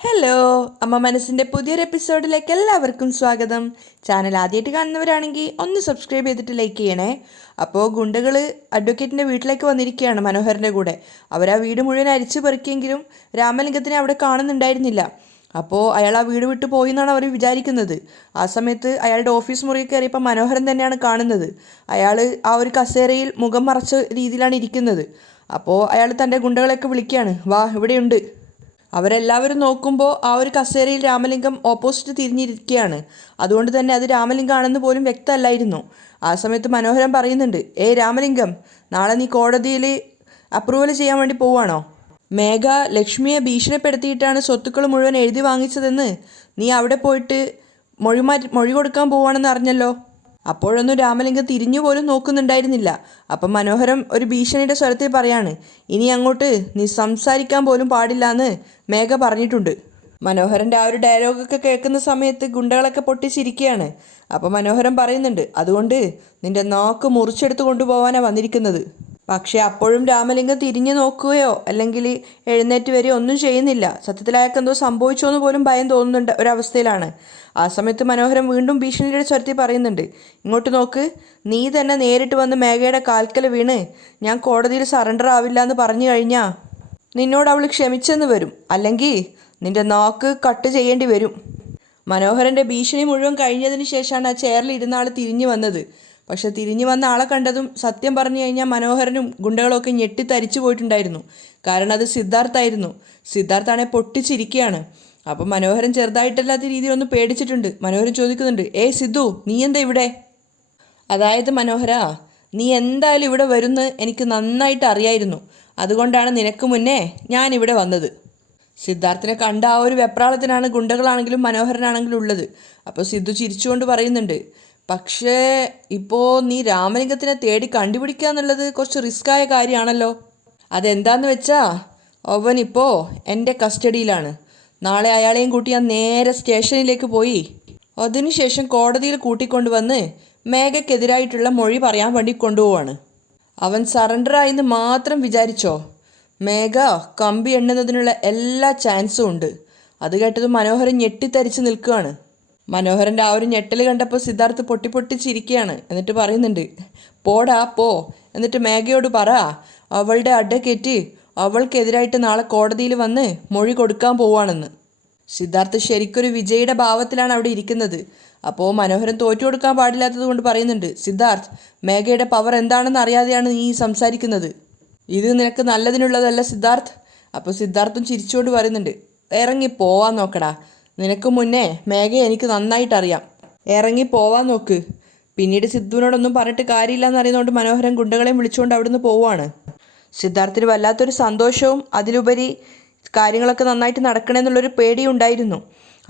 Hello, അമ്മ മനസ്സിൻ്റെ പുതിയൊരു എപ്പിസോഡിലേക്ക് എല്ലാവർക്കും സ്വാഗതം. ചാനൽ ആദ്യമായിട്ട് കാണുന്നവരാണെങ്കിൽ ഒന്ന് സബ്സ്ക്രൈബ് ചെയ്തിട്ട് ലൈക്ക് ചെയ്യണേ. അപ്പോൾ ഗുണ്ടകൾ അഡ്വക്കേറ്റിൻ്റെ വീട്ടിലേക്ക് വന്നിരിക്കുകയാണ് മനോഹറിൻ്റെ കൂടെ. അവർ ആ വീട് മുഴുവൻ അരിച്ചു പെറുക്കിയെങ്കിലും രാമലിംഗത്തിനെ അവിടെ കാണുന്നുണ്ടായിരുന്നില്ല. അപ്പോൾ അയാൾ ആ വീട് വിട്ട് പോയി എന്നാണ് അവർ വിചാരിക്കുന്നത്. ആ സമയത്ത് അയാളുടെ ഓഫീസ് മുറിയിൽ കയറിയപ്പോൾ മനോഹരൻ തന്നെയാണ് കാണുന്നത്. അയാൾ ആ ഒരു കസേരയിൽ മുഖം മറച്ച രീതിയിലാണ് ഇരിക്കുന്നത്. അപ്പോൾ അയാൾ തൻ്റെ ഗുണ്ടകളെയൊക്കെ വിളിക്കുകയാണ്, വാ ഇവിടെയുണ്ട്. അവരെല്ലാവരും നോക്കുമ്പോൾ ആ ഒരു കസേരയിൽ രാമലിംഗം ഓപ്പോസിറ്റ് തിരിഞ്ഞിരിക്കുകയാണ്. അതുകൊണ്ട് തന്നെ അത് രാമലിംഗമാണെന്ന് പോലും വ്യക്തമല്ലായിരുന്നു. ആ സമയത്ത് മനോഹരൻ പറയുന്നുണ്ട്, രാമലിംഗം, നാളെ നീ കോടതിയിൽ അപ്രൂവൽ ചെയ്യാൻ വേണ്ടി പോവാണോ? മേഘ ലക്ഷ്മിയെ ഭീഷണിപ്പെടുത്തിയിട്ടാണ് സ്വത്തുക്കൾ മുഴുവൻ എഴുതി വാങ്ങിച്ചതെന്ന് നീ അവിടെ പോയിട്ട് മൊഴി കൊടുക്കാൻ പോവാണെന്ന് അറിഞ്ഞല്ലോ. അപ്പോഴൊന്നും രാമലിംഗം തിരിഞ്ഞു പോലും നോക്കുന്നുണ്ടായിരുന്നില്ല. അപ്പം മനോഹരം ഒരു ഭീഷണിയുടെ സ്വരത്തിൽ പറയാണ്, ഇനി അങ്ങോട്ട് നീ സംസാരിക്കാൻ പോലും പാടില്ല എന്ന് മേഘ പറഞ്ഞിട്ടുണ്ട്. മനോഹരൻ്റെ ആ ഒരു ഡയലോഗൊക്കെ കേൾക്കുന്ന സമയത്ത് ഗുണ്ടകളൊക്കെ പൊട്ടിച്ചിരിക്കുകയാണ്. അപ്പോൾ മനോഹരം പറയുന്നുണ്ട്, അതുകൊണ്ട് നിന്റെ നാക്ക് മുറിച്ചെടുത്ത് കൊണ്ടുപോകാനാണ് വന്നിരിക്കുന്നത്. പക്ഷേ അപ്പോഴും രാമലിംഗം തിരിഞ്ഞു നോക്കുകയോ അല്ലെങ്കിൽ എഴുന്നേറ്റ് വരികയോ ഒന്നും ചെയ്യുന്നില്ല. സത്യത്തിൽ അയാൾക്ക് എന്തോ സംഭവിച്ചോ എന്ന് പോലും ഭയം തോന്നുന്നുണ്ട് ഒരവസ്ഥയിലാണ്. ആ സമയത്ത് മനോഹരം വീണ്ടും ഭീഷണിയുടെ സ്വരത്തിൽ പറയുന്നുണ്ട്, ഇങ്ങോട്ട് നോക്ക്, നീ തന്നെ നേരിട്ട് വന്ന് മേഘയുടെ കാൽക്കൽ വീണ് ഞാൻ കോടതിയിൽ സറണ്ടർ ആവില്ല എന്ന് പറഞ്ഞു കഴിഞ്ഞാൽ നിന്നോട് അവൾ ക്ഷമിച്ചെന്ന് വരും, അല്ലെങ്കിൽ നിന്റെ നാക്ക് കട്ട് ചെയ്യേണ്ടി വരും. മനോഹരൻ്റെ ഭീഷണി മുഴുവൻ കഴിഞ്ഞതിന് ശേഷമാണ് ആ ചെയറിൽ ഇരുന്ന ആൾ തിരിഞ്ഞു വന്നത്. പക്ഷെ തിരിഞ്ഞു വന്ന ആളെ കണ്ടതും സത്യം പറഞ്ഞു കഴിഞ്ഞാൽ മനോഹരനും ഗുണ്ടകളൊക്കെ ഞെട്ടിത്തരിച്ചു പോയിട്ടുണ്ടായിരുന്നു. കാരണം അത് സിദ്ധാർത്ഥായിരുന്നു. സിദ്ധാർത്ഥാണെ പൊട്ടിച്ചിരിക്കുകയാണ്. അപ്പം മനോഹരൻ ചെറുതായിട്ടല്ലാത്ത രീതിയിലൊന്ന് പേടിച്ചിട്ടുണ്ട്. മനോഹരൻ ചോദിക്കുന്നുണ്ട്, സിദ്ധു, നീ എന്താ ഇവിടെ? അതായത് മനോഹര, നീ എന്തായാലും ഇവിടെ വരുമെന്ന് എനിക്ക് നന്നായിട്ട് അറിയായിരുന്നു. അതുകൊണ്ടാണ് നിനക്ക് മുന്നേ ഞാനിവിടെ വന്നത്. സിദ്ധാർത്ഥിനെ കണ്ട ആ ഒരു വെപ്രാളത്തിനാണ് ഗുണ്ടകളാണെങ്കിലും മനോഹരനാണെങ്കിലും ഉള്ളത്. അപ്പോൾ സിദ്ധു ചിരിച്ചുകൊണ്ട് പറയുന്നുണ്ട്, പക്ഷേ ഇപ്പോൾ നീ രാമലിംഗത്തിനെ തേടി കണ്ടുപിടിക്കുക എന്നുള്ളത് കുറച്ച് റിസ്ക്കായ കാര്യമാണല്ലോ. അതെന്താന്ന് വെച്ചാൽ അവനിപ്പോൾ എൻ്റെ കസ്റ്റഡിയിലാണ്. നാളെ അയാളെയും കൂട്ടി ഞാൻ നേരെ സ്റ്റേഷനിലേക്ക് പോയി അതിനുശേഷം കോടതിയിൽ കൂട്ടിക്കൊണ്ടുവന്ന് മേഘയ്ക്കെതിരായിട്ടുള്ള മൊഴി പറയാൻ വേണ്ടി കൊണ്ടുപോവാണ്. അവൻ സറണ്ടറായെന്ന് മാത്രം വിചാരിച്ചോ, മേഘ കമ്പി എണ്ണുന്നതിനുള്ള എല്ലാ ചാൻസും ഉണ്ട്. അത് കേട്ടത് മനോഹരൻ ഞെട്ടിത്തരിച്ച് നിൽക്കുകയാണ്. മനോഹരൻ്റെ ആ ഒരു ഞെട്ടൽ കണ്ടപ്പോൾ സിദ്ധാർത്ഥ് പൊട്ടിച്ചിരിക്കുകയാണ്. എന്നിട്ട് പറയുന്നുണ്ട്, പോടാ പോ, എന്നിട്ട് മേഘയോട് പറ അവളുടെ അഡ്വക്കേറ്റ് അവൾക്കെതിരായിട്ട് നാളെ കോടതിയിൽ വന്ന് മൊഴി കൊടുക്കാൻ പോവാണെന്ന്. സിദ്ധാർത്ഥ് ശരിക്കൊരു വിജയുടെ ഭാവത്തിലാണ് അവിടെ ഇരിക്കുന്നത്. അപ്പോൾ മനോഹരൻ തോറ്റു കൊടുക്കാൻ പാടില്ലാത്തത് കൊണ്ട് പറയുന്നുണ്ട്, സിദ്ധാർത്ഥ്, മേഘയുടെ പവർ എന്താണെന്ന് അറിയാതെയാണ് നീ സംസാരിക്കുന്നത്. ഇത് നിനക്ക് നല്ലതിനുള്ളതല്ല സിദ്ധാർത്ഥ്. അപ്പോൾ സിദ്ധാർത്ഥും ചിരിച്ചുകൊണ്ട് പറയുന്നുണ്ട്, ഇറങ്ങി പോവാൻ നോക്കടാ, നിനക്ക് മുന്നേ മേഘയെ എനിക്ക് നന്നായിട്ടറിയാം, ഇറങ്ങി പോവാൻ നോക്ക്. പിന്നീട് സിദ്ധുവിനോടൊന്നും പറഞ്ഞിട്ട് കാര്യമില്ല എന്നറിയുന്നതുകൊണ്ട് മനോഹരൻ ഗുണ്ടകളെയും വിളിച്ചുകൊണ്ട് അവിടുന്ന് പോവുകയാണ്. സിദ്ധാർത്ഥിന് വല്ലാത്തൊരു സന്തോഷവും അതിലുപരി കാര്യങ്ങളൊക്കെ നന്നായിട്ട് നടക്കണമെന്നുള്ളൊരു പേടിയും ഉണ്ടായിരുന്നു.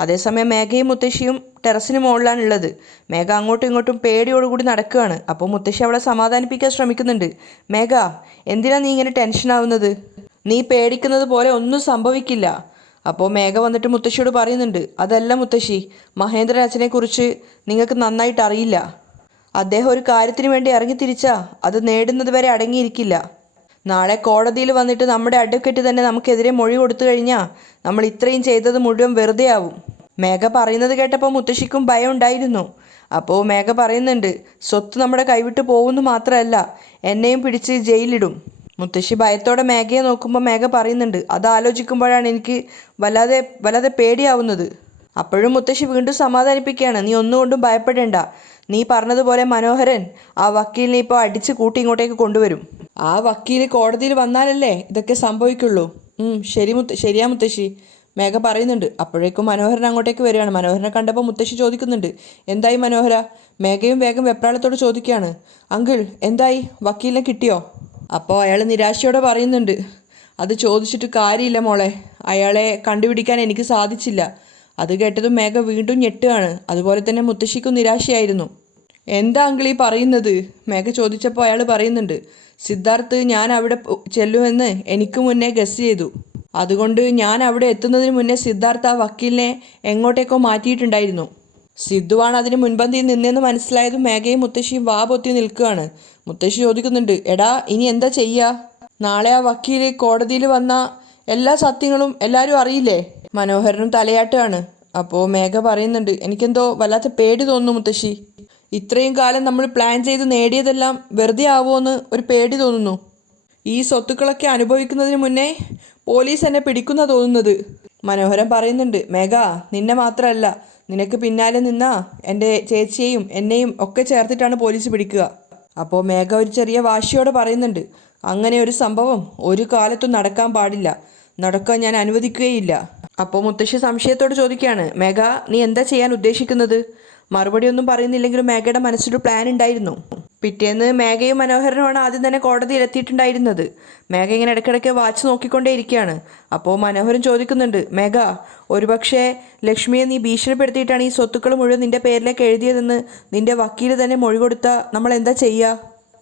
അതേസമയം മേഘയും മുത്തശ്ശിയും ടെറസിന് മുകളിലാണുള്ളത്. മേഘ അങ്ങോട്ടും ഇങ്ങോട്ടും പേടിയോടുകൂടി നടക്കുകയാണ്. അപ്പോൾ മുത്തശ്ശി അവളെ സമാധാനിപ്പിക്കാൻ ശ്രമിക്കുന്നുണ്ട്. മേഘ, എന്തിനാ നീ ഇങ്ങനെ ടെൻഷനാവുന്നത്? നീ പേടിക്കുന്നത് പോലെ ഒന്നും സംഭവിക്കില്ല. അപ്പോൾ മേഘ വന്നിട്ട് മുത്തശ്ശിയോട് പറയുന്നുണ്ട്, അതല്ല മുത്തശ്ശി, മഹേന്ദ്രൻ അച്ഛനെക്കുറിച്ച് നിങ്ങൾക്ക് നന്നായിട്ട് അറിയില്ല. അദ്ദേഹം ഒരു കാര്യത്തിന് വേണ്ടി ഇറങ്ങിത്തിരിച്ചാ അത് നേടുന്നത് വരെ അടങ്ങിയിരിക്കില്ല. നാളെ കോടതിയിൽ വന്നിട്ട് നമ്മുടെ അഡ്വക്കേറ്റ് തന്നെ നമുക്കെതിരെ മൊഴി കൊടുത്തു കഴിഞ്ഞാൽ നമ്മൾ ഇത്രയും ചെയ്തത് മുഴുവൻ വെറുതെ ആവും. മേഘ പറയുന്നത് കേട്ടപ്പോൾ മുത്തശ്ശിക്കും ഭയം ഉണ്ടായിരുന്നു. അപ്പോൾ മേഘ പറയുന്നുണ്ട്, സ്വത്ത് നമ്മുടെ കൈവിട്ട് പോകുന്നു മാത്രമല്ല, എന്നെയും പിടിച്ച് ജയിലിടും. മുത്തശ്ശി ഭയത്തോടെ മേഘയെ നോക്കുമ്പോൾ മേഘ പറയുന്നുണ്ട്, അത് ആലോചിക്കുമ്പോഴാണ് എനിക്ക് വല്ലാതെ പേടിയാവുന്നത്. അപ്പോഴും മുത്തശ്ശി വീണ്ടും സമാധാനിപ്പിക്കുകയാണ്, നീ ഒന്നുകൊണ്ടും ഭയപ്പെടേണ്ട. നീ പറഞ്ഞതുപോലെ മനോഹരൻ ആ വക്കീലിനെ ഇപ്പോൾ അടിച്ച് കൂട്ടി ഇങ്ങോട്ടേക്ക് കൊണ്ടുവരും. ആ വക്കീൽ കോടതിയിൽ വന്നാലല്ലേ ഇതൊക്കെ സംഭവിക്കുള്ളൂ. ശരിയാ മുത്തശ്ശി, മേഘ പറയുന്നുണ്ട്. അപ്പോഴേക്കും മനോഹരൻ അങ്ങോട്ടേക്ക് വരികയാണ്. മനോഹരനെ കണ്ടപ്പോൾ മുത്തശ്ശി ചോദിക്കുന്നുണ്ട്, എന്തായി മനോഹര? മേഘയും വേഗം വെപ്രാളത്തോട് ചോദിക്കുകയാണ്, അങ്കിൾ എന്തായി, വക്കീലിനെ കിട്ടിയോ? അപ്പോൾ അയാൾ നിരാശയോടെ പറയുന്നുണ്ട്, അത് ചോദിച്ചിട്ട് കാര്യമില്ല മോളെ, അയാളെ കണ്ടുപിടിക്കാൻ എനിക്ക് സാധിച്ചില്ല. അത് കേട്ടതും മേഘ വീണ്ടും ഞെട്ടുകയാണ്. അതുപോലെ തന്നെ മുത്തശ്ശിക്കും നിരാശയായിരുന്നു. എന്താ അങ്കിൾ ഈ പറയുന്നത്? മേഘ ചോദിച്ചപ്പോൾ അയാൾ പറയുന്നുണ്ട്, സിദ്ധാർത്ഥ് ഞാൻ അവിടെ ചെല്ലുമെന്ന് എനിക്ക് മുന്നേ ഗസ് ചെയ്തു. അതുകൊണ്ട് ഞാൻ അവിടെ എത്തുന്നതിന് മുന്നേ സിദ്ധാർത്ഥ് ആ വക്കീലിനെ എങ്ങോട്ടേക്കോ മാറ്റിയിട്ടുണ്ടായിരുന്നു. സിദ്ധുവാണ് അതിന് മുൻപന്തിയിൽ നിന്നെന്ന് മനസ്സിലായതും മേഘയും മുത്തശ്ശിയും വാ പൊത്തി നിൽക്കുകയാണ്. മുത്തശ്ശി ചോദിക്കുന്നുണ്ട്, എടാ ഇനി എന്താ ചെയ്യുക? നാളെ ആ വക്കീൽ കോടതിയിൽ വന്ന എല്ലാ സത്യങ്ങളും എല്ലാവരും അറിയില്ലേ? മനോഹരനും തലയാട്ടാണ്. അപ്പോൾ മേഘ പറയുന്നുണ്ട്, എനിക്കെന്തോ വല്ലാത്ത പേടി തോന്നുന്നു മുത്തശ്ശി. ഇത്രയും കാലം നമ്മൾ പ്ലാൻ ചെയ്ത് നേടിയതെല്ലാം വെറുതെ ആവുമോയെന്ന് ഒരു പേടി തോന്നുന്നു. ഈ സ്വത്തുക്കളൊക്കെ അനുഭവിക്കുന്നതിന് മുന്നേ പോലീസ് എന്നെ പിടിക്കുന്ന തോന്നുന്നത്. മനോഹരൻ പറയുന്നുണ്ട്, മേഘ നിന്നെ മാത്രമല്ല, നിനക്ക് പിന്നാലെ നിന്ന എൻ്റെ ചേച്ചിയെയും എന്നെയും ഒക്കെ ചേർത്തിട്ടാണ് പോലീസ് പിടിക്കുക. അപ്പോൾ മേഘ ഒരു ചെറിയ വാശിയോടെ പറയുന്നുണ്ട്, അങ്ങനെ ഒരു സംഭവം ഒരു കാലത്തും നടക്കാൻ പാടില്ല, നടക്കാൻ ഞാൻ അനുവദിക്കുകയില്ല. അപ്പോൾ മുത്തശ്ശി സംശയത്തോട് ചോദിക്കുകയാണ്, മേഘ നീ എന്താ ചെയ്യാൻ ഉദ്ദേശിക്കുന്നത്? മറുപടി ഒന്നും പറയുന്നില്ലെങ്കിലും മേഘയുടെ മനസ്സിലൊരു പ്ലാൻ ഉണ്ടായിരുന്നു. പിറ്റേന്ന് മേഘയും മനോഹരനുമാണ് ആദ്യം തന്നെ കോടതിയിൽ എത്തിയിട്ടുണ്ടായിരുന്നത്. മേഘ ഇങ്ങനെ ഇടയ്ക്കിടയ്ക്ക് വാച്ച് നോക്കിക്കൊണ്ടേ ഇരിക്കുകയാണ്. അപ്പോൾ മനോഹരൻ ചോദിക്കുന്നുണ്ട്, മേഘ ഒരുപക്ഷെ ലക്ഷ്മിയെ നീ ഭീഷണിപ്പെടുത്തിയിട്ടാണ് ഈ സ്വത്തുക്കൾ മുഴുവൻ നിന്റെ പേരിലേക്ക് എഴുതിയതെന്ന് നിന്റെ വക്കീൽ തന്നെ മൊഴി കൊടുത്താൽ നമ്മൾ എന്താ ചെയ്യുക?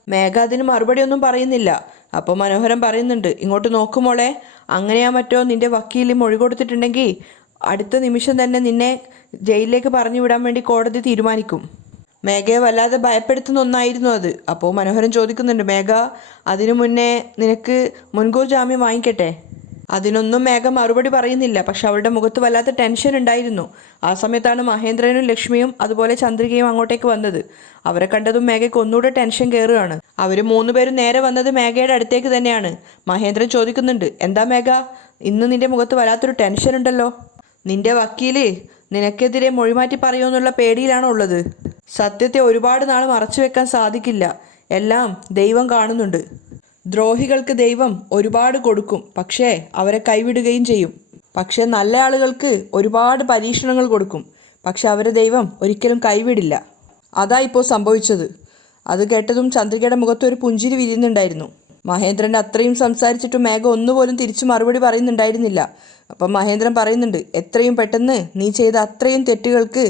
മേഘ അതിന് മറുപടി ഒന്നും പറയുന്നില്ല. അപ്പോൾ മനോഹരൻ പറയുന്നുണ്ട്, ഇങ്ങോട്ട് നോക്കുമോളെ, അങ്ങനെയാ മറ്റോ നിന്റെ വക്കീൽ മൊഴി കൊടുത്തിട്ടുണ്ടെങ്കിൽ അടുത്ത നിമിഷം തന്നെ നിന്നെ ജയിലിലേക്ക് പറഞ്ഞു വിടാൻ വേണ്ടി കോടതി തീരുമാനിക്കും. മേഘയെ വല്ലാതെ ഭയപ്പെടുത്തുന്ന ഒന്നായിരുന്നു അത്. അപ്പോൾ മനോഹരൻ ചോദിക്കുന്നുണ്ട്, മേഘ അതിനു മുന്നേ നിനക്ക് മുൻകൂർ ജാമ്യം വാങ്ങിക്കട്ടെ? അതിനൊന്നും മേഘ മറുപടി പറയുന്നില്ല. പക്ഷെ അവളുടെ മുഖത്ത് വല്ലാത്ത ടെൻഷൻ ഉണ്ടായിരുന്നു. ആ സമയത്താണ് മഹേന്ദ്രനും ലക്ഷ്മിയും അതുപോലെ ചന്ദ്രികയും അങ്ങോട്ടേക്ക് വന്നത്. അവരെ കണ്ടതും മേഘയ്ക്ക് ഒന്നുകൂടെ ടെൻഷൻ കയറുകയാണ്. അവർ മൂന്നുപേരും നേരെ വന്നത് മേഘയുടെ അടുത്തേക്ക് തന്നെയാണ്. മഹേന്ദ്രൻ ചോദിക്കുന്നുണ്ട്, എന്താ മേഘ ഇന്ന് നിന്റെ മുഖത്ത് വല്ലാത്തൊരു ടെൻഷൻ ഉണ്ടല്ലോ? നിന്റെ വക്കീല് നിനക്കെതിരെ മൊഴിമാറ്റി പറയുമെന്നുള്ള പേടിയിലാണോ ഉള്ളത്? സത്യത്തെ ഒരുപാട് നാൾ മറച്ചു വെക്കാൻ സാധിക്കില്ല, എല്ലാം ദൈവം കാണുന്നുണ്ട്. ദ്രോഹികൾക്ക് ദൈവം ഒരുപാട് കൊടുക്കും, പക്ഷേ അവരെ കൈവിടുകയും ചെയ്യും. പക്ഷേ നല്ല ആളുകൾക്ക് ഒരുപാട് പരീക്ഷണങ്ങൾ കൊടുക്കും, പക്ഷെ അവരെ ദൈവം ഒരിക്കലും കൈവിടില്ല. അതാ ഇപ്പോൾ സംഭവിച്ചത്. അത് കേട്ടതും ചന്ദ്രികയുടെ മുഖത്ത് ഒരു പുഞ്ചിരി വിരിയുന്നുണ്ടായിരുന്നു. മഹേന്ദ്രൻ അത്രയും സംസാരിച്ചിട്ടും മേഘ ഒന്നുപോലും തിരിച്ചു മറുപടി പറയുന്നുണ്ടായിരുന്നില്ല. അപ്പം മഹേന്ദ്രൻ പറയുന്നുണ്ട്, എത്രയും പെട്ടെന്ന് നീ ചെയ്ത അത്രയും തെറ്റുകൾക്ക്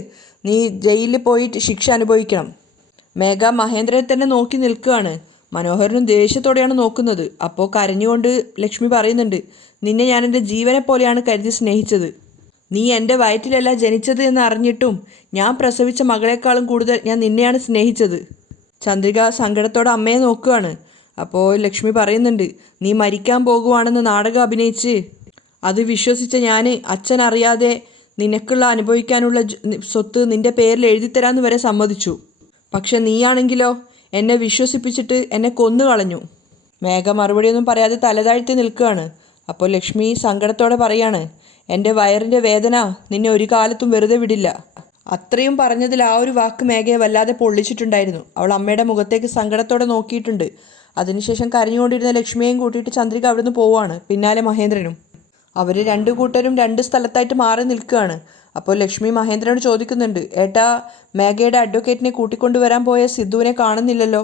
നീ ജയിലിൽ പോയിട്ട് ശിക്ഷ അനുഭവിക്കണം. മേഘ മഹേന്ദ്രനെ തന്നെ നോക്കി നിൽക്കുകയാണ്. മനോഹരനും ദേഷ്യത്തോടെയാണ് നോക്കുന്നത്. അപ്പോൾ കരഞ്ഞുകൊണ്ട് ലക്ഷ്മി പറയുന്നുണ്ട്, നിന്നെ ഞാൻ എൻ്റെ ജീവനെ പോലെയാണ് കരുതി സ്നേഹിച്ചത്. നീ എൻ്റെ വയറ്റിലല്ല ജനിച്ചത് എന്ന് അറിഞ്ഞിട്ടും ഞാൻ പ്രസവിച്ച മകളെക്കാളും കൂടുതൽ ഞാൻ നിന്നെയാണ് സ്നേഹിച്ചത്. ചന്ദ്രിക സങ്കടത്തോടെ അമ്മയെ നോക്കുകയാണ്. അപ്പോൾ ലക്ഷ്മി പറയുന്നുണ്ട്, നീ മരിക്കാൻ പോകുവാണെന്ന് നാടകം അഭിനയിച്ച് അത് വിശ്വസിച്ച ഞാൻ അച്ഛൻ അറിയാതെ നിനക്കുള്ള അനുഭവിക്കാനുള്ള സ്വത്ത് നിന്റെ പേരിൽ എഴുതിത്തരാമെന്ന് വരെ സമ്മതിച്ചു. പക്ഷെ നീയാണെങ്കിലോ എന്നെ വിശ്വസിപ്പിച്ചിട്ട് എന്നെ കൊന്നുകളഞ്ഞു. മേഘ മറുപടിയൊന്നും പറയാതെ തലതാഴ്ത്തി നിൽക്കുകയാണ്. അപ്പോൾ ലക്ഷ്മി സങ്കടത്തോടെ പറയാണ്, എൻ്റെ വയറിൻ്റെ വേദന നിന്നെ ഒരു കാലത്തും വെറുതെ വിടില്ല. അത്രയും പറഞ്ഞതിൽ ആ ഒരു വാക്ക് മേഘയെ വല്ലാതെ പൊള്ളിച്ചിട്ടുണ്ടായിരുന്നു. അവൾ അമ്മയുടെ മുഖത്തേക്ക് സങ്കടത്തോടെ നോക്കിയിട്ടുണ്ട്. അതിനുശേഷം കരഞ്ഞുകൊണ്ടിരുന്ന ലക്ഷ്മിയെയും കൂട്ടിയിട്ട് ചന്ദ്രിക അവിടുന്ന് പോവുകയാണ്. പിന്നാലെ മഹേന്ദ്രനും. അവർ രണ്ടു കൂട്ടരും രണ്ട് സ്ഥലത്തായിട്ട് മാറി നിൽക്കുകയാണ്. അപ്പോൾ ലക്ഷ്മി മഹേന്ദ്രനോട് ചോദിക്കുന്നുണ്ട്, ഏട്ടാ മേഘയുടെ അഡ്വക്കേറ്റിനെ കൂട്ടിക്കൊണ്ടുവരാൻ പോയ സിദ്ധുവിനെ കാണുന്നില്ലല്ലോ?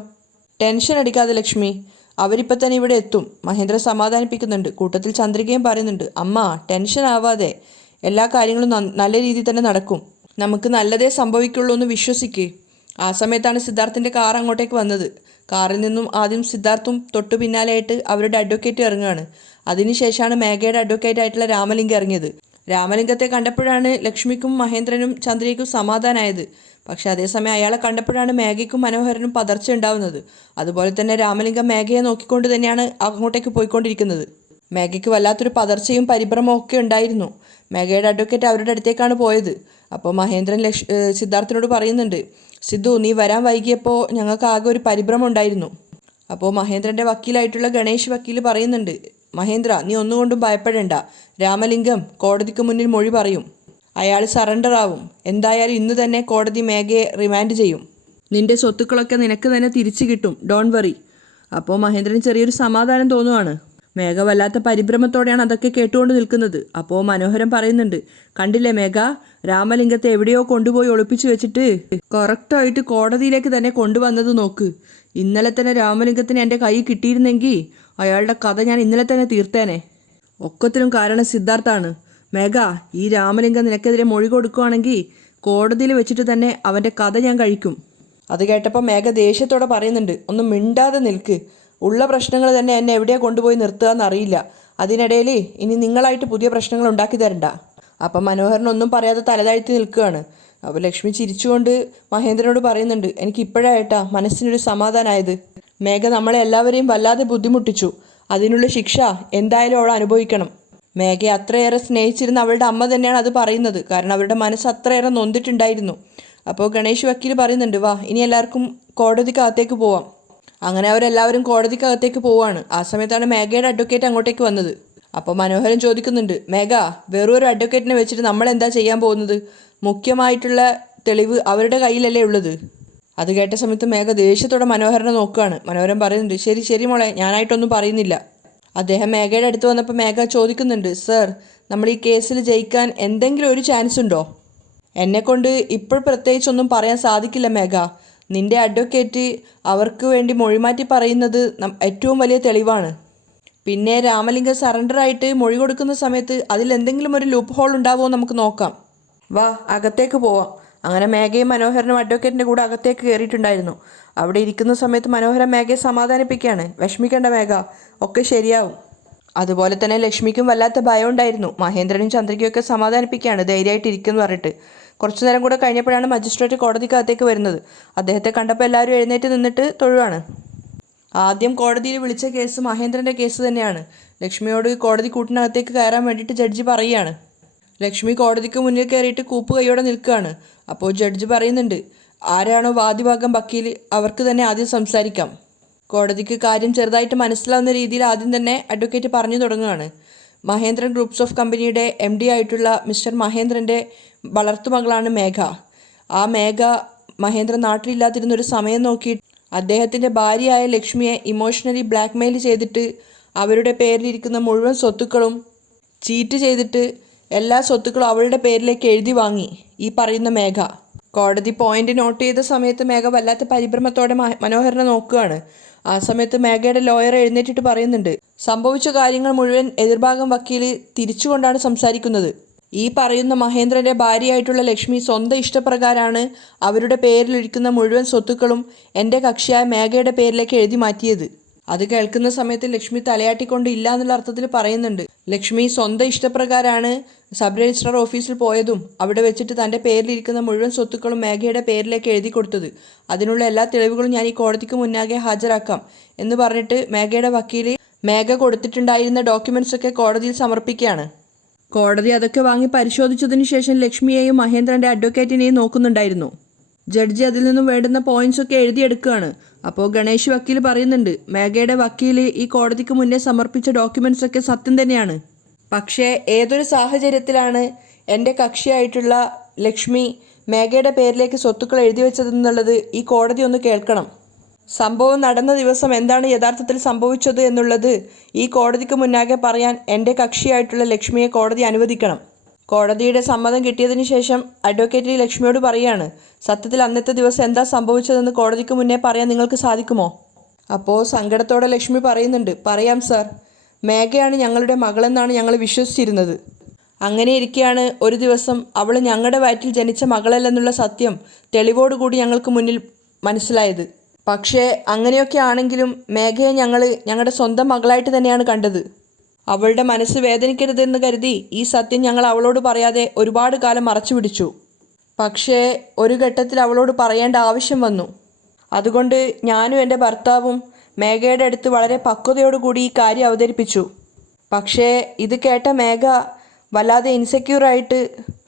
ടെൻഷൻ അടിക്കാതെ ലക്ഷ്മി, അവരിപ്പോൾ തന്നെ ഇവിടെ എത്തും. മഹേന്ദ്രൻ സമാധാനിപ്പിക്കുന്നുണ്ട്. കൂട്ടത്തിൽ ചന്ദ്രികയും പറയുന്നുണ്ട്, അമ്മ ടെൻഷൻ ആവാതെ, എല്ലാ കാര്യങ്ങളും നല്ല രീതിയിൽ തന്നെ നടക്കും. നമുക്ക് നല്ലതേ സംഭവിക്കുള്ളൂ എന്ന് വിശ്വസിക്ക്. ആ സമയത്താണ് സിദ്ധാർത്ഥിൻ്റെ കാർ അങ്ങോട്ടേക്ക് വന്നത്. കാറിൽ നിന്നും ആദ്യം സിദ്ധാർത്ഥും തൊട്ടു പിന്നാലെയായിട്ട് അവരുടെ അഡ്വക്കേറ്റ് ഇറങ്ങുകയാണ്. അതിനുശേഷമാണ് മേഘയുടെ അഡ്വക്കേറ്റ് ആയിട്ടുള്ള രാമലിംഗം ഇറങ്ങിയത്. രാമലിംഗത്തെ കണ്ടപ്പോഴാണ് ലക്ഷ്മിക്കും മഹേന്ദ്രനും ചന്ദ്രികയ്ക്കും സമാധാനമായത്. പക്ഷെ അതേസമയം അയാളെ കണ്ടപ്പോഴാണ് മേഘയ്ക്കും മനോഹരനും പതർച്ച ഉണ്ടാവുന്നത്. അതുപോലെ തന്നെ രാമലിംഗം മേഘയെ നോക്കിക്കൊണ്ട് തന്നെയാണ് അങ്ങോട്ടേക്ക് പോയിക്കൊണ്ടിരിക്കുന്നത്. മേഘയ്ക്ക് വല്ലാത്തൊരു പതർച്ചയും പരിഭ്രമവും ഒക്കെ ഉണ്ടായിരുന്നു. മേഘയുടെ അഡ്വക്കേറ്റ് അവരുടെ അടുത്തേക്കാണ് പോയത്. അപ്പോൾ മഹേന്ദ്രൻ സിദ്ധാർത്ഥിനോട് പറയുന്നുണ്ട്, സിദ്ധു നീ വരാൻ വൈകിയപ്പോൾ ഞങ്ങൾക്ക് ആകെ ഒരു പരിഭ്രമം ഉണ്ടായിരുന്നു. അപ്പോൾ മഹേന്ദ്രൻ്റെ വക്കീലായിട്ടുള്ള ഗണേഷ് വക്കീൽ പറയുന്നുണ്ട്, മഹേന്ദ്ര നീ ഒന്നുകൊണ്ടും ഭയപ്പെടേണ്ട, രാമലിംഗം കോടതിക്ക് മുന്നിൽ മൊഴി പറയും, അയാൾ സറണ്ടർ ആവും. എന്തായാലും ഇന്ന് തന്നെ കോടതി മേഘയെ റിമാൻഡ് ചെയ്യും. നിന്റെ സ്വത്തുക്കളൊക്കെ നിനക്ക് തന്നെ തിരിച്ചു കിട്ടും, ഡോൺ വറി. അപ്പോൾ മഹേന്ദ്രന് ചെറിയൊരു സമാധാനം തോന്നുവാണ്. മേഘ വല്ലാത്ത പരിഭ്രമത്തോടെയാണ് അതൊക്കെ കേട്ടുകൊണ്ട് നിൽക്കുന്നത്. അപ്പോൾ മനോഹരൻ പറയുന്നുണ്ട്, കണ്ടില്ലേ മേഘ, രാമലിംഗത്തെ എവിടെയോ കൊണ്ടുപോയി ഒളിപ്പിച്ചു വെച്ചിട്ട് കറക്റ്റായിട്ട് കോടതിയിലേക്ക് തന്നെ കൊണ്ടുവന്നത് നോക്ക്. ഇന്നലെ തന്നെ രാമലിംഗത്തിന് എൻ്റെ കൈ കിട്ടിയിരുന്നെങ്കിൽ അയാളുടെ കഥ ഞാൻ ഇന്നലെ തന്നെ തീർത്തേനെ. ഒക്കത്തിനും കാരണം സിദ്ധാർത്ഥാണ്. മേഘ, ഈ രാമലിംഗം നിനക്കെതിരെ മൊഴി കൊടുക്കുകയാണെങ്കിൽ കോടതിയിൽ വെച്ചിട്ട് തന്നെ അവൻ്റെ കഥ ഞാൻ കഴിക്കും. അത് കേട്ടപ്പോൾ മേഘ ദേഷ്യത്തോടെ പറയുന്നുണ്ട്, ഒന്നും മിണ്ടാതെ നിൽക്ക്. ഉള്ള പ്രശ്നങ്ങൾ തന്നെ എന്നെ എവിടെയാണ് കൊണ്ടുപോയി നിർത്തുക എന്നറിയില്ല. അതിനിടയിൽ ഇനി നിങ്ങളായിട്ട് പുതിയ പ്രശ്നങ്ങൾ ഉണ്ടാക്കി തരണ്ട. അപ്പം മനോഹരനൊന്നും പറയാതെ തലതാഴ്ത്തി നിൽക്കുകയാണ്. അപ്പോൾ ലക്ഷ്മി ചിരിച്ചുകൊണ്ട് മഹേന്ദ്രനോട് പറയുന്നുണ്ട്, എനിക്ക് ഇപ്പോഴായിട്ടാ മനസ്സിനൊരു സമാധാനമായത്. മേഘ നമ്മളെ എല്ലാവരെയും വല്ലാതെ ബുദ്ധിമുട്ടിച്ചു. അതിനുള്ള ശിക്ഷ എന്തായാലും അവൾ അനുഭവിക്കണം. മേഘയെ അത്രയേറെ സ്നേഹിച്ചിരുന്ന അവളുടെ അമ്മ തന്നെയാണ് അത് പറയുന്നത്. കാരണം അവരുടെ മനസ്സ് അത്രയേറെ നൊന്തിട്ടുണ്ടായിരുന്നു. അപ്പോൾ ഗണേഷ് വക്കീൽ പറയുന്നുണ്ട്, വാ ഇനി എല്ലാവർക്കും കോടതിക്കകത്തേക്ക് പോവാം. അങ്ങനെ അവരെല്ലാവരും കോടതിക്കകത്തേക്ക് പോവാണ്. ആ സമയത്താണ് മേഘയുടെ അഡ്വക്കേറ്റ് അങ്ങോട്ടേക്ക് വന്നത്. അപ്പോൾ മനോഹരൻ ചോദിക്കുന്നുണ്ട്, മേഘ, വെറും ഒരു അഡ്വക്കേറ്റിനെ വെച്ചിട്ട് നമ്മൾ എന്താ ചെയ്യാൻ പോകുന്നത്? മുഖ്യമായിട്ടുള്ള തെളിവ് അവരുടെ കയ്യിലല്ലേ ഉള്ളത്. അത് കേട്ട സമയത്ത് മേഘ ദേഷ്യത്തോടെ മനോഹരനെ നോക്കുകയാണ്. മനോഹരൻ പറയുന്നുണ്ട്, ശരി ശരി മോളെ, ഞാനായിട്ടൊന്നും പറയുന്നില്ല. അദ്ദേഹം മേഘയുടെ അടുത്ത് വന്നപ്പോൾ മേഘ ചോദിക്കുന്നുണ്ട്, സർ, നമ്മൾ ഈ കേസിൽ ജയിക്കാൻ എന്തെങ്കിലും ഒരു ചാൻസ് ഉണ്ടോ? എന്നെക്കൊണ്ട് ഇപ്പോൾ പ്രത്യേകിച്ചൊന്നും പറയാൻ സാധിക്കില്ല മേഘ. നിന്റെ അഡ്വക്കേറ്റ് അവർക്ക് വേണ്ടി മൊഴിമാറ്റി പറയുന്നത് ഏറ്റവും വലിയ തെളിവാണ്. പിന്നെ രാമലിംഗം സറണ്ടറായിട്ട് മൊഴി കൊടുക്കുന്ന സമയത്ത് അതിൽ എന്തെങ്കിലും ഒരു ലൂപ്പ് ഹോൾ ഉണ്ടാവുമോ നമുക്ക് നോക്കാം. വാ അകത്തേക്ക് പോവാം. അങ്ങനെ മേഘയും മനോഹരനും അഡ്വക്കേറ്റിൻ്റെ കൂടെ അകത്തേക്ക് കയറിയിട്ടുണ്ടായിരുന്നു. അവിടെ ഇരിക്കുന്ന സമയത്ത് മനോഹരൻ മേഘയെ സമാധാനിപ്പിക്കുകയാണ്. വിഷമിക്കേണ്ട മേഘ, ഒക്കെ ശരിയാവും. അതുപോലെ തന്നെ ലക്ഷ്മിക്കും വല്ലാത്ത ഭയം ഉണ്ടായിരുന്നു. മഹേന്ദ്രനും ചന്ദ്രികയൊക്കെ സമാധാനിപ്പിക്കുകയാണ്, ധൈര്യമായിട്ടിരിക്കുമെന്ന് പറഞ്ഞിട്ട്. കുറച്ചു നേരം കൂടെ കഴിഞ്ഞപ്പോഴാണ് മജിസ്ട്രേറ്റ് കോടതിക്കകത്തേക്ക് വരുന്നത്. അദ്ദേഹത്തെ കണ്ടപ്പോൾ എല്ലാവരും എഴുന്നേറ്റ് നിന്നിട്ട് തൊഴുവാണ്. ആദ്യം കോടതിയിൽ വിളിച്ച കേസ് മഹേന്ദ്രൻ്റെ കേസ് തന്നെയാണ്. ലക്ഷ്മിയോട് കോടതി കൂട്ടിനകത്തേക്ക് കയറാൻ വേണ്ടിയിട്ട് ജഡ്ജി പറയുകയാണ്. ലക്ഷ്മി കോടതിക്ക് മുന്നിൽ കയറിയിട്ട് കൂപ്പ് കൈയോടെ നിൽക്കുകയാണ്. അപ്പോൾ ജഡ്ജി പറയുന്നുണ്ട്, ആരാണോ വാദിഭാഗം വക്കീൽ അവർക്ക് തന്നെ ആദ്യം സംസാരിക്കാം. കോടതിക്ക് കാര്യം ചെറുതായിട്ട് മനസ്സിലാവുന്ന രീതിയിൽ ആദ്യം തന്നെ അഡ്വക്കേറ്റ് പറഞ്ഞു തുടങ്ങുകയാണ്. മഹേന്ദ്രൻ ഗ്രൂപ്പ്സ് ഓഫ് കമ്പനിയുടെ MD ആയിട്ടുള്ള മിസ്റ്റർ മഹേന്ദ്രൻ്റെ വളർത്തുമകളാണ് മേഘ. ആ മേഘ മഹേന്ദ്രൻ നാട്ടിലില്ലാതിരുന്നൊരു സമയം നോക്കി അദ്ദേഹത്തിൻ്റെ ഭാര്യയായ ലക്ഷ്മിയെ ഇമോഷണലി ബ്ലാക്ക്മെയിൽ ചെയ്തിട്ട് അവരുടെ പേരിലിരിക്കുന്ന മുഴുവൻ സ്വത്തുക്കളും ചീറ്റ് ചെയ്തിട്ട് എല്ലാ സ്വത്തുക്കളും അവളുടെ പേരിലേക്ക് എഴുതി വാങ്ങി ഈ പറയുന്ന മേഘ. കോടതി പോയിന്റ് നോട്ട് ചെയ്ത സമയത്ത് മേഘ വല്ലാത്ത പരിഭ്രമത്തോടെ മനോഹരനെ നോക്കുകയാണ്. ആ സമയത്ത് മേഘയുടെ ലോയർ എഴുന്നേറ്റിട്ട് പറയുന്നുണ്ട്, സംഭവിച്ച കാര്യങ്ങൾ മുഴുവൻ എതിർഭാഗം വക്കീൽ തിരിച്ചുകൊണ്ടാണ് സംസാരിക്കുന്നത്. ഈ പറയുന്ന മഹേന്ദ്രൻ്റെ ഭാര്യയായിട്ടുള്ള ലക്ഷ്മി സ്വന്തം ഇഷ്ടപ്രകാരമാണ് അവരുടെ പേരിലിരിക്കുന്ന മുഴുവൻ സ്വത്തുക്കളും എൻ്റെ കക്ഷിയായ മേഘയുടെ പേരിലേക്ക് എഴുതി മാറ്റിയത്. അത് കേൾക്കുന്ന സമയത്ത് ലക്ഷ്മി തലയാട്ടിക്കൊണ്ട് ഇല്ല എന്നുള്ള അർത്ഥത്തിൽ പറയുന്നുണ്ട്. ലക്ഷ്മി സ്വന്തം ഇഷ്ടപ്രകാരമാണ് സബ് രജിസ്ട്രാർ ഓഫീസിൽ പോയതും അവിടെ വെച്ചിട്ട് തൻ്റെ പേരിലിരിക്കുന്ന മുഴുവൻ സ്വത്തുക്കളും മേഘയുടെ പേരിലേക്ക് എഴുതി കൊടുത്തത്. അതിനുള്ള എല്ലാ തെളിവുകളും ഞാൻ ഈ കോടതിക്ക് മുന്നാകെ ഹാജരാക്കാം എന്ന് പറഞ്ഞിട്ട് മേഘയുടെ വക്കീൽ മേഘ കൊടുത്തിട്ടുണ്ടായിരുന്ന ഡോക്യുമെൻറ്റ്സ് ഒക്കെ കോടതിയിൽ സമർപ്പിക്കുകയാണ്. കോടതി അതൊക്കെ വാങ്ങി പരിശോധിച്ചതിന് ശേഷം ലക്ഷ്മിയെയും മഹേന്ദ്രൻ്റെ അഡ്വക്കേറ്റിനെയും നോക്കുന്നുണ്ടായിരുന്നു. ജഡ്ജി അതിൽ നിന്നും വേണ്ടുന്ന പോയിന്റ്സ് ഒക്കെ എഴുതിയെടുക്കുകയാണ്. അപ്പോൾ ഗണേഷ് വക്കീൽ പറയുന്നുണ്ട്, മേഘയുടെ വക്കീൽ ഈ കോടതിക്ക് മുന്നേ സമർപ്പിച്ച ഡോക്യുമെൻറ്റ്സ് ഒക്കെ സത്യം തന്നെയാണ്. പക്ഷേ ഏതൊരു സാഹചര്യത്തിലാണ് എൻ്റെ കക്ഷിയായിട്ടുള്ള ലക്ഷ്മി മേഘയുടെ പേരിലേക്ക് സ്വത്തുക്കൾ എഴുതി വെച്ചതെന്നുള്ളത് ഈ കോടതി ഒന്ന് കേൾക്കണം. സംഭവം നടന്ന ദിവസം എന്താണ് യഥാർത്ഥത്തിൽ സംഭവിച്ചത് എന്നുള്ളത് ഈ കോടതിക്ക് മുന്നാകെ പറയാൻ എൻ്റെ കക്ഷിയായിട്ടുള്ള ലക്ഷ്മിയെ കോടതി അനുവദിക്കണം. കോടതിയുടെ സമ്മതം കിട്ടിയതിന് ശേഷം അഡ്വക്കേറ്റ് ലക്ഷ്മിയോട് പറയുകയാണ്, സത്യത്തിൽ അന്നത്തെ ദിവസം എന്താ സംഭവിച്ചതെന്ന് കോടതിക്ക് മുന്നേ പറയാൻ നിങ്ങൾക്ക് സാധിക്കുമോ? അപ്പോൾ സങ്കടത്തോടെ ലക്ഷ്മി പറയുന്നുണ്ട്, പറയാം സാർ, മേഘയാണ് ഞങ്ങളുടെ മകളെന്നാണ് ഞങ്ങൾ വിശ്വസിച്ചിരുന്നത്. അങ്ങനെ ഇരിക്കെയാണ് ഒരു ദിവസം അവൾ ഞങ്ങളുടെ വയറ്റിൽ ജനിച്ച മകളല്ലെന്നുള്ള സത്യം തെളിവോടുകൂടി ഞങ്ങൾക്ക് മുന്നിൽ മനസ്സിലായത്. പക്ഷേ അങ്ങനെയൊക്കെ ആണെങ്കിലും മേഘയെ ഞങ്ങളുടെ സ്വന്തം മകളായിട്ട് തന്നെയാണ് കണ്ടത്. അവളുടെ മനസ്സ് വേദനിക്കരുതെന്ന് കരുതി ഈ സത്യം ഞങ്ങൾ അവളോട് പറയാതെ ഒരുപാട് കാലം മറച്ചു പിടിച്ചു. പക്ഷേ ഒരു ഘട്ടത്തിൽ അവളോട് പറയേണ്ട ആവശ്യം വന്നു. അതുകൊണ്ട് ഞാനും എൻ്റെ ഭർത്താവും മേഘയുടെ അടുത്ത് വളരെ പക്വതയോടുകൂടി ഈ കാര്യം അവതരിപ്പിച്ചു. പക്ഷേ ഇത് കേട്ട മേഘ വല്ലാതെ ഇൻസെക്യൂറായിട്ട്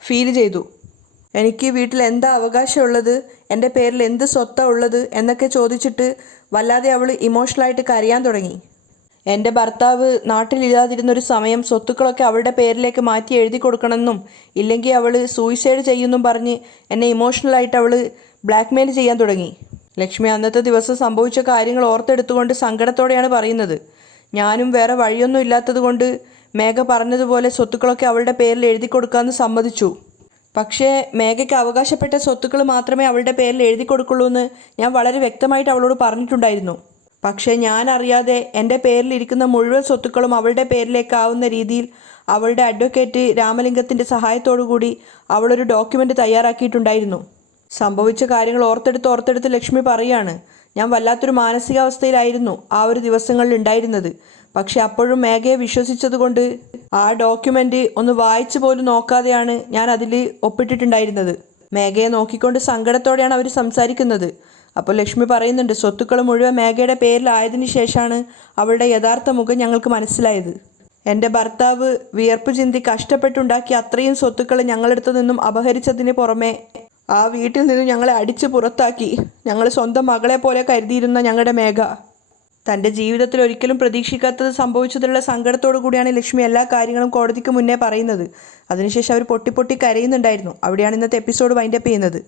ഫീൽ ചെയ്തു. എനിക്ക് വീട്ടിൽ എന്താ അവകാശമുള്ളത്, എൻ്റെ പേരിൽ എന്ത് സ്വത്താണ് ഉള്ളത് എന്നൊക്കെ ചോദിച്ചിട്ട് വല്ലാതെ അവൾ ഇമോഷണലായിട്ട് കരയാൻ തുടങ്ങി. എൻ്റെ ഭർത്താവ് നാട്ടിലില്ലാതിരുന്നൊരു സമയം സ്വത്തുക്കളൊക്കെ അവളുടെ പേരിലേക്ക് മാറ്റി എഴുതി കൊടുക്കണമെന്നും ഇല്ലെങ്കിൽ അവൾ സൂയിസൈഡ് ചെയ്യുമെന്നും പറഞ്ഞ് എന്നെ ഇമോഷണലായിട്ട് അവൾ ബ്ലാക്ക്മെയിൽ ചെയ്യാൻ തുടങ്ങി. ലക്ഷ്മി അന്നത്തെ ദിവസം സംഭവിച്ച കാര്യങ്ങൾ ഓർത്തെടുത്തുകൊണ്ട് സങ്കടത്തോടെയാണ് പറയുന്നത്. ഞാനും വേറെ വഴിയൊന്നും ഇല്ലാത്തത് കൊണ്ട് മേഘ പറഞ്ഞതുപോലെ സ്വത്തുക്കളൊക്കെ അവളുടെ പേരിൽ എഴുതി കൊടുക്കാമെന്ന് സമ്മതിച്ചു. പക്ഷേ മേഘയ്ക്ക് അവകാശപ്പെട്ട സ്വത്തുക്കൾ മാത്രമേ അവളുടെ പേരിൽ എഴുതി കൊടുക്കുള്ളൂ എന്ന് ഞാൻ വളരെ വ്യക്തമായിട്ട് അവളോട് പറഞ്ഞിട്ടുണ്ടായിരുന്നു. പക്ഷേ ഞാൻ അറിയാതെ എൻ്റെ പേരിലിരിക്കുന്ന മുഴുവൻ സ്വത്തുക്കളും അവളുടെ പേരിലേക്കാവുന്ന രീതിയിൽ അവളുടെ അഡ്വക്കേറ്റ് രാമലിംഗത്തിൻ്റെ സഹായത്തോടുകൂടി അവളൊരു ഡോക്യുമെൻ്റ് തയ്യാറാക്കിയിട്ടുണ്ടായിരുന്നു. സംഭവിച്ച കാര്യങ്ങൾ ഓർത്തെടുത്ത് ലക്ഷ്മി പറയുകയാണ്, ഞാൻ വല്ലാത്തൊരു മാനസികാവസ്ഥയിലായിരുന്നു ആ ഒരു ദിവസങ്ങളിൽ ഉണ്ടായിരുന്നത്. പക്ഷെ അപ്പോഴും മേഘയെ വിശ്വസിച്ചതുകൊണ്ട് ആ ഡോക്യുമെൻ്റ് ഒന്ന് വായിച്ചു പോലും നോക്കാതെയാണ് ഞാൻ അതിൽ ഒപ്പിട്ടിട്ടുണ്ടായിരുന്നത്. മേഘയെ നോക്കിക്കൊണ്ട് സങ്കടത്തോടെയാണ് അവർ സംസാരിക്കുന്നത്. അപ്പോൾ ലക്ഷ്മി പറയുന്നുണ്ട്, സ്വത്തുക്കൾ മുഴുവൻ മേഘയുടെ പേരിലായതിനു ശേഷമാണ് അവളുടെ യഥാർത്ഥ മുഖം ഞങ്ങൾക്ക് മനസ്സിലായത്. എൻ്റെ ഭർത്താവ് വിയർപ്പ് ചിന്തി കഷ്ടപ്പെട്ടുണ്ടാക്കി അത്രയും സ്വത്തുക്കൾ ഞങ്ങളടുത്തു നിന്നും അപഹരിച്ചതിന് പുറമെ ആ വീട്ടിൽ നിന്നും ഞങ്ങളെ അടിച്ച് പുറത്താക്കി. ഞങ്ങൾ സ്വന്തം മകളെ പോലെ കരുതിയിരുന്ന ഞങ്ങളുടെ മേഘ തൻ്റെ ജീവിതത്തിൽ ഒരിക്കലും പ്രതീക്ഷിക്കാത്തത് സംഭവിച്ചതിലുള്ള സങ്കടത്തോടു കൂടിയാണ് ലക്ഷ്മി എല്ലാ കാര്യങ്ങളും കോടതിക്ക് മുന്നേ പറയുന്നത്. അതിനുശേഷം അവർ പൊട്ടി പൊട്ടി കരയുന്നുണ്ടായിരുന്നു. അവിടെയാണ് ഇന്നത്തെ എപ്പിസോഡ് വൈൻഡപ്പ് ചെയ്യുന്നത്.